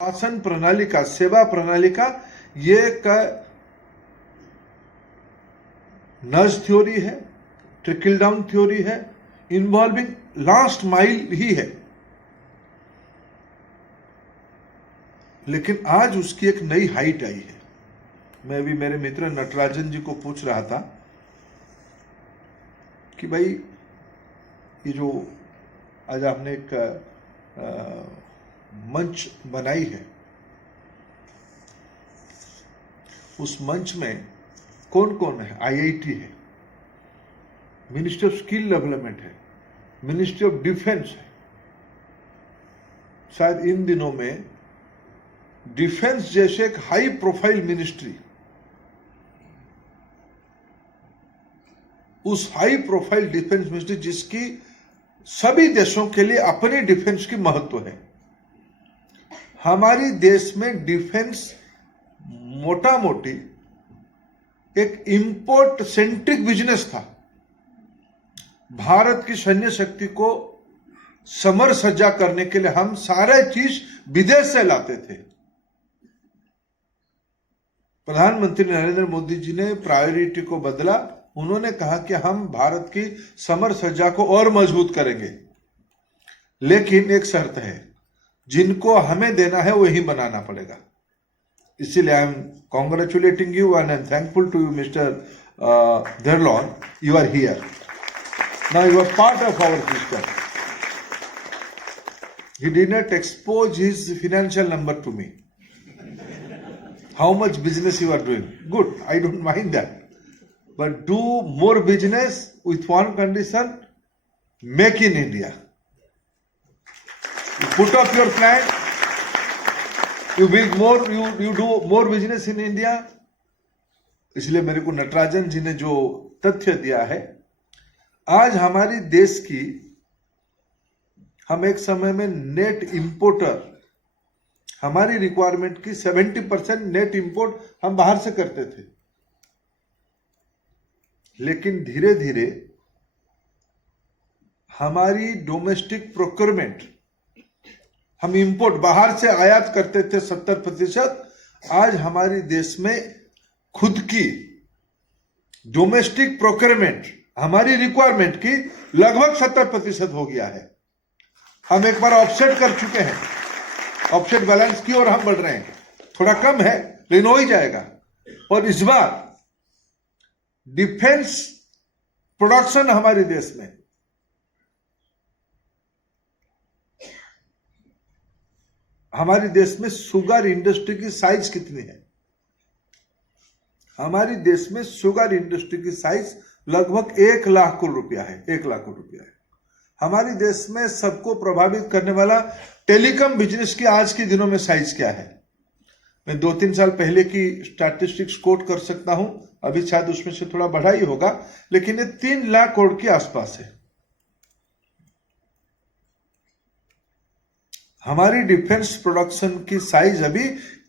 शासन प्रणाली का, सेवा प्रणाली का ये एक नर्स थ्योरी है, ट्रिकल डाउन थ्योरी है, इन्वॉल्विंग लास्ट माइल ही है। लेकिन आज उसकी एक नई हाइट आई है। मैं अभी मेरे मित्र नटराजन जी को पूछ रहा था कि भाई ये जो आज आपने एक मंच बनाई है, उस मंच में कौन कौन है? आईआईटी है, मिनिस्ट्री ऑफ स्किल डेवलपमेंट है, मिनिस्ट्री ऑफ डिफेंस है। शायद इन दिनों में डिफेंस जैसे एक हाई प्रोफाइल मिनिस्ट्री, उस हाई प्रोफाइल डिफेंस मिनिस्ट्री जिसकी सभी देशों के लिए अपने डिफेंस की महत्व है। हमारी देश में डिफेंस मोटा मोटी एक इंपोर्ट सेंट्रिक बिजनेस था। भारत की सैन्य शक्ति को समर सज्जा करने के लिए हम सारे चीज विदेश से लाते थे। प्रधानमंत्री नरेंद्र मोदी जी ने प्रायोरिटी को बदला। उन्होंने कहा कि हम भारत की समर सज्जा को और मजबूत करेंगे, लेकिन एक शर्त है, जिनको हमें देना है वही बनाना पड़ेगा। इसीलिए I am congratulating you and I am thankful to you mister Dharlon. You are here now. You are part of our system. He did not expose his financial number to me, how much business you are doing. Good, I don't mind that, but do more business with one condition: make in India. You put up your plant, you build more, you do more business in India. इसलिए मेरे को नटराजन जी ने जो तथ्य दिया है, आज हमारी देश की, हम एक समय में नेट इंपोर्टर, हमारी रिक्वायरमेंट की 70% नेट इंपोर्ट हम बाहर से करते थे। लेकिन धीरे धीरे हमारी डोमेस्टिक प्रोक्योरमेंट, हम इंपोर्ट बाहर से आयात करते थे 70%, आज हमारी देश में खुद की डोमेस्टिक प्रोक्योरमेंट हमारी रिक्वायरमेंट की लगभग 70% हो गया है। हम एक बार ऑफसेट कर चुके हैं, ऑफसेट बैलेंस की ओर हम बढ़ रहे हैं। थोड़ा कम है लेकिन हो ही जाएगा। और इस बार डिफेंस प्रोडक्शन हमारे देश में शुगर इंडस्ट्री की साइज कितनी है? हमारी देश में शुगर इंडस्ट्री की साइज लगभग 1 लाख करोड़ रुपया है। 1 लाख करोड़ रुपया है। हमारी देश में सबको प्रभावित करने वाला टेलीकॉम बिजनेस की आज के दिनों में साइज क्या है? मैं 2-3 साल पहले की स्टैटिस्टिक्स कोट कर सकता हूं, अभी शायद उसमें से थोड़ा बढ़ा ही होगा, लेकिन ये 3 लाख करोड़ के आसपास है। हमारी डिफेंस प्रोडक्शन की साइज अभी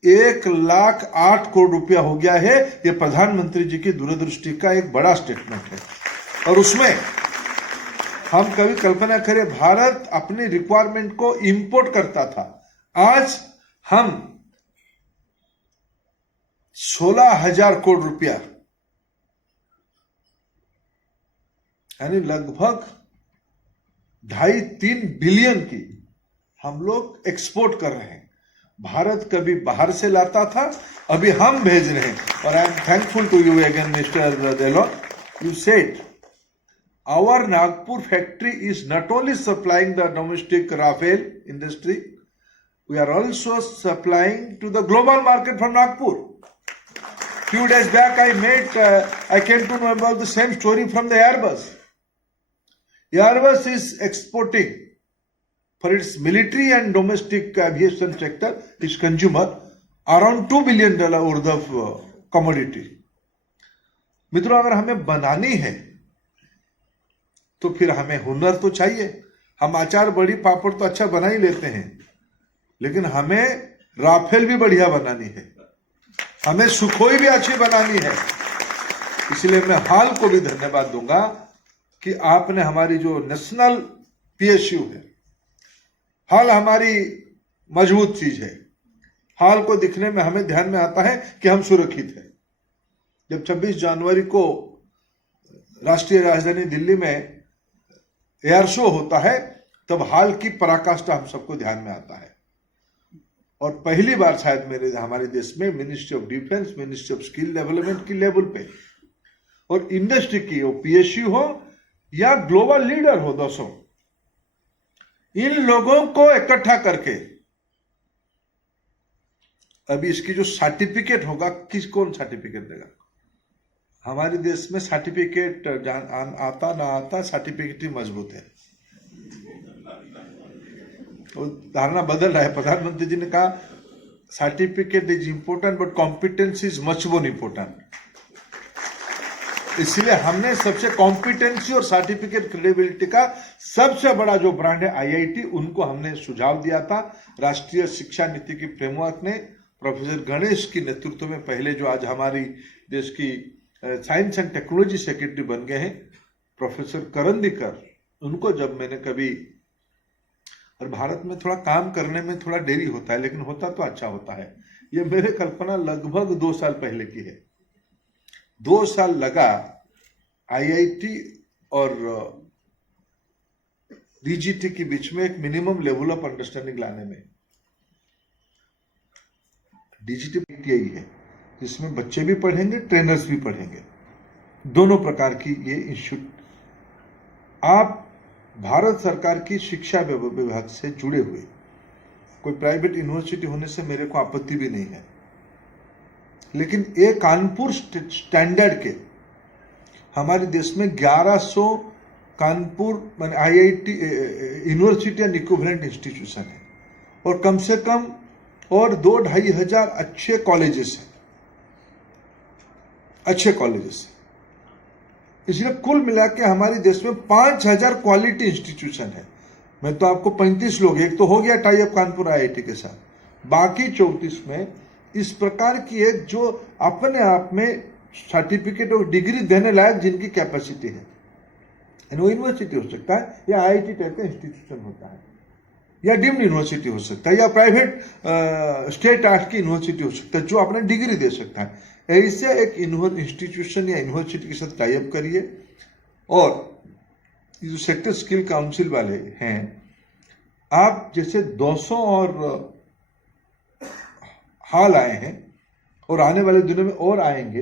1,08,00,000 करोड़ रुपया हो गया है। यह प्रधानमंत्री जी की दूरदृष्टि का एक बड़ा स्टेटमेंट है। और उसमें हम कभी कल्पना करें, भारत अपनी रिक्वायरमेंट को इंपोर्ट करता था, आज हम 16,000 करोड़ रुपया, यानी लगभग 2.5-3 बिलियन की हम लोग एक्सपोर्ट कर रहे हैं। भारत कभी बाहर से लाता था, अभी हम भेज रहे हैं। और I am thankful to you again mister Dharlon. You said our Nagpur factory is not only supplying the domestic Rafale industry, we are also supplying to the global market from Nagpur. Few days back I came to know about the same story from the Airbus. Airbus is exporting for its military and domestic aviation sector, its consumer, around $2 billion worth of commodity. मित्रों, अगर हमें बनानी है तो फिर हमें हुनर तो चाहिए। हम अचार बड़ी पापड़ तो अच्छा बना ही लेते हैं, लेकिन हमें राफेल भी बढ़िया बनानी है, हमें सुखोई भी अच्छी बनानी है। इसलिए मैं हाल को भी धन्यवाद दूंगा कि आपने हमारी जो नेशनल PSU है, हाल हमारी मजबूत चीज है, हाल को दिखने में हमें ध्यान में आता है कि हम सुरक्षित हैं। जब 26 जनवरी को राष्ट्रीय राजधानी दिल्ली में एयर शो होता है, तब हाल की पराकाष्ठा हम सबको ध्यान में आता है। और पहली बार शायद हमारे देश में ministry of defence, ministry of skill development की लेवल पे और इंडस्ट्री की, वो पीएसयू हो या ग्लोबल लीडर हो, दोस्तों, इन लोगों को इकट्ठा करके अभी इसकी जो सर्टिफिकेट होगा, कौन सर्टिफिकेट देगा? हमारे देश में सर्टिफिकेट आता ना आता, सर्टिफिकेट ही मजबूत है। तो धारणा बदल रहा है। प्रधानमंत्री जी ने कहा certificate is important but competence is much more important. इसलिए हमने सबसे कॉम्पिटेंसी और सर्टिफिकेट क्रेडिबिलिटी का सबसे बड़ा जो ब्रांड है आईआईटी, उनको हमने सुझाव दिया था। राष्ट्रीय शिक्षा नीति की फ्रेमवर्क ने प्रोफेसर गणेश की नेतृत्व में पहले जो आज हमारी देश की साइंस एंड टेक्नोलॉजी सेक्रेटरी बन गए हैं प्रोफेसर करंदीकर, उनको जब मैंने कभी, और भारत में थोड़ा काम करने में थोड़ा देरी होता है, लेकिन होता तो अच्छा होता है। ये मेरे कल्पना लगभग 2 साल पहले की है। 2 साल लगा आईआईटी और डीजीटी के बीच में एक मिनिमम लेवल ऑफ अंडरस्टैंडिंग लाने में। डीजीटी आईटीआई है जिसमें बच्चे भी पढ़ेंगे, ट्रेनर्स भी पढ़ेंगे, दोनों प्रकार की ये इंस्टीट्यूट। आप भारत सरकार की शिक्षा विभाग से जुड़े हुए कोई प्राइवेट यूनिवर्सिटी होने से मेरे को आपत्ति भी नहीं है, लेकिन एक कानपुर स्टैंडर्ड के हमारे देश में 1100 Kanpur IIT university and equivalent institution है और कम से कम और 2-2.5 हजार अच्छे कॉलेजेस हैं, अच्छे कॉलेजेस। इसलिए कुल मिला के हमारे देश में 5000 क्वालिटी इंस्टीट्यूशन है। मैं तो आपको 35 लोग, एक तो हो गया टाई अप कानपुर आईआईटी के साथ, बाकी 34 में इस प्रकार की एक जो अपने आप में सर्टिफिकेट और डिग्री देने लायक जिनकी कैपेसिटी है, वो यूनिवर्सिटी हो सकता है या आईआईटी टाइप का इंस्टीट्यूशन होता है या डीम्ड यूनिवर्सिटी हो सकता है या प्राइवेट स्टेट आर्ट की यूनिवर्सिटी हो सकता है जो अपना डिग्री दे सकता है। ऐसे एक इंस्टीट्यूशन या यूनिवर्सिटी के साथ टाई अप करिए। और जो सेक्टर स्किल काउंसिल वाले हैं, आप जैसे 200 और हाल आए हैं और आने वाले दिनों में और आएंगे।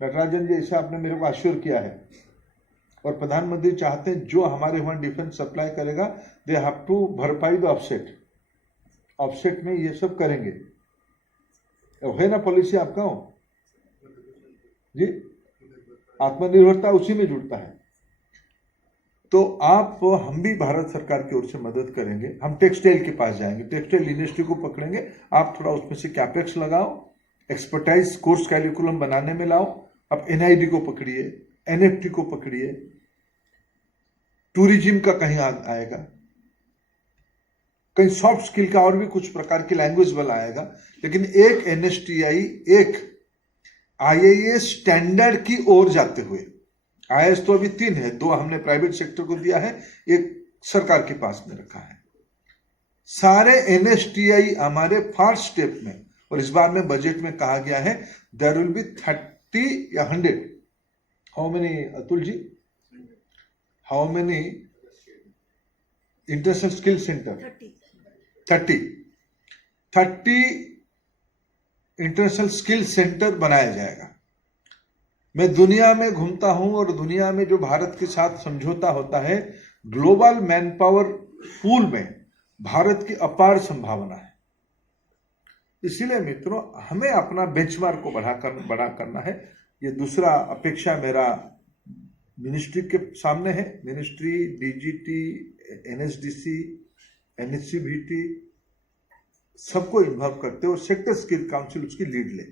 नटराजन जी, ऐसा आपने मेरे को आश्योर किया है और प्रधानमंत्री चाहते हैं जो हमारे वहां डिफेंस सप्लाई करेगा दे हैव टू भरपाई द ऑफसेट। ऑफसेट में ये सब करेंगे, है ना पॉलिसी आपका हो जी, आत्मनिर्भरता उसी में जुड़ता है। तो आप, हम भी भारत सरकार की ओर से मदद करेंगे। हम टेक्सटाइल के पास जाएंगे, टेक्सटाइल इंडस्ट्री को पकड़ेंगे। आप थोड़ा उसमें से कैपेक्स लगाओ, एक्सपर्टाइज कोर्स कैरिकुलम बनाने में लाओ। आप एनआईडी को पकड़िए, एनएफटी को पकड़िए, टूरिज्म का कहीं आएगा, कहीं सॉफ्ट स्किल का और भी कुछ प्रकार की लैंग्वेज वाला आएगा। लेकिन एक एनएसटीआई, एक आईएएस स्टैंडर्ड की ओर जाते हुए, आईएएस तो अभी 3 है, 2 हमने प्राइवेट सेक्टर को दिया है, एक सरकार के पास में रखा है। सारे एनएसटीआई हमारे फर्स्ट स्टेप में, और इस बार में बजट में कहा गया है देयर विल बी 30 या 100, how many Atul ji, how many international skill center? 30 international skill center बनाया जाएगा। मैं दुनिया में घूमता हूं और दुनिया में जो भारत के साथ समझौता होता है, ग्लोबल मैन पावर पूल में भारत की अपार संभावना है। इसीलिए मित्रों, हमें अपना बेंचमार्क को बड़ा करना है। ये दूसरा अपेक्षा मेरा मिनिस्ट्री के सामने है। मिनिस्ट्री, डीजीटी, एनएसडीसी, एनएससीबीटी सबको इन्वॉल्व करते और सेक्टर स्किल काउंसिल उसकी लीड ले।